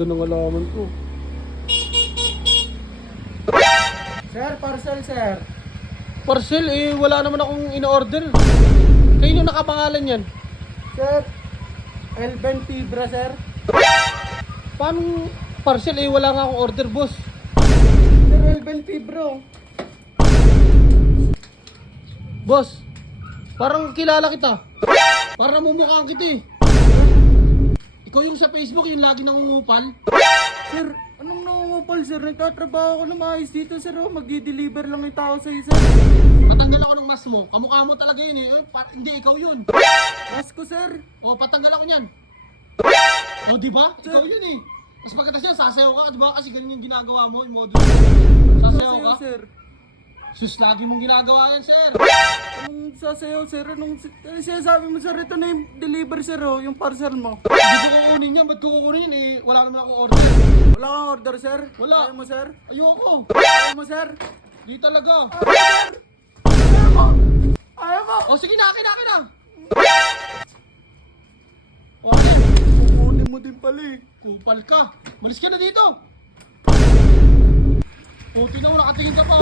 ganda ng alaman ko. Sir, parcel sir. Parcel eh, wala naman akong in-order. Kayo yung nakapangalan yan. Sir, Elben Fibra sir. Paano parcel eh, wala nga akong order, boss. Sir, Elben Fibra. Boss, parang kilala kita. Parang namumukhaan kita eh. Ikaw yung sa Facebook, yung lagi nangungupal. Sir, anong nangungupal sir? Nagtatrabaho ko na maayos dito sir. Oh, magdi-deliver lang yung tao sa'yo sir. Patanggal ako ng mask mo. Kamukha mo talaga yun eh. Hindi, ikaw yun. Mas ko sir. O, patanggal ako niyan. O, di ba? Ikaw yun eh. Tapos pagkatapos yan, sasayaw ka, di ba? Kasi ganun yung ginagawa mo, yung modus. Sasayaw ka? Sir. Sus, lagi mong ginagawa yan, sir. Anong sasayaw sir? Anong sinasabi mo sir? Ito na yung deliver sir oh, yung parcel mo. Hindi ko kukunin yan. Ba't ko kukunin yan eh? Wala naman akong order. Wala kang order sir? Wala. Ayaw mo sir? Ayoko. Ayaw mo sir? Di talaga. Ayaw mo! Ayaw mo! O, sige na, akin na. O, akin. Kukunin mo din pala eh. Kupal ka. Malis ka na dito. O, tingnan mo, nakatingin ka pa.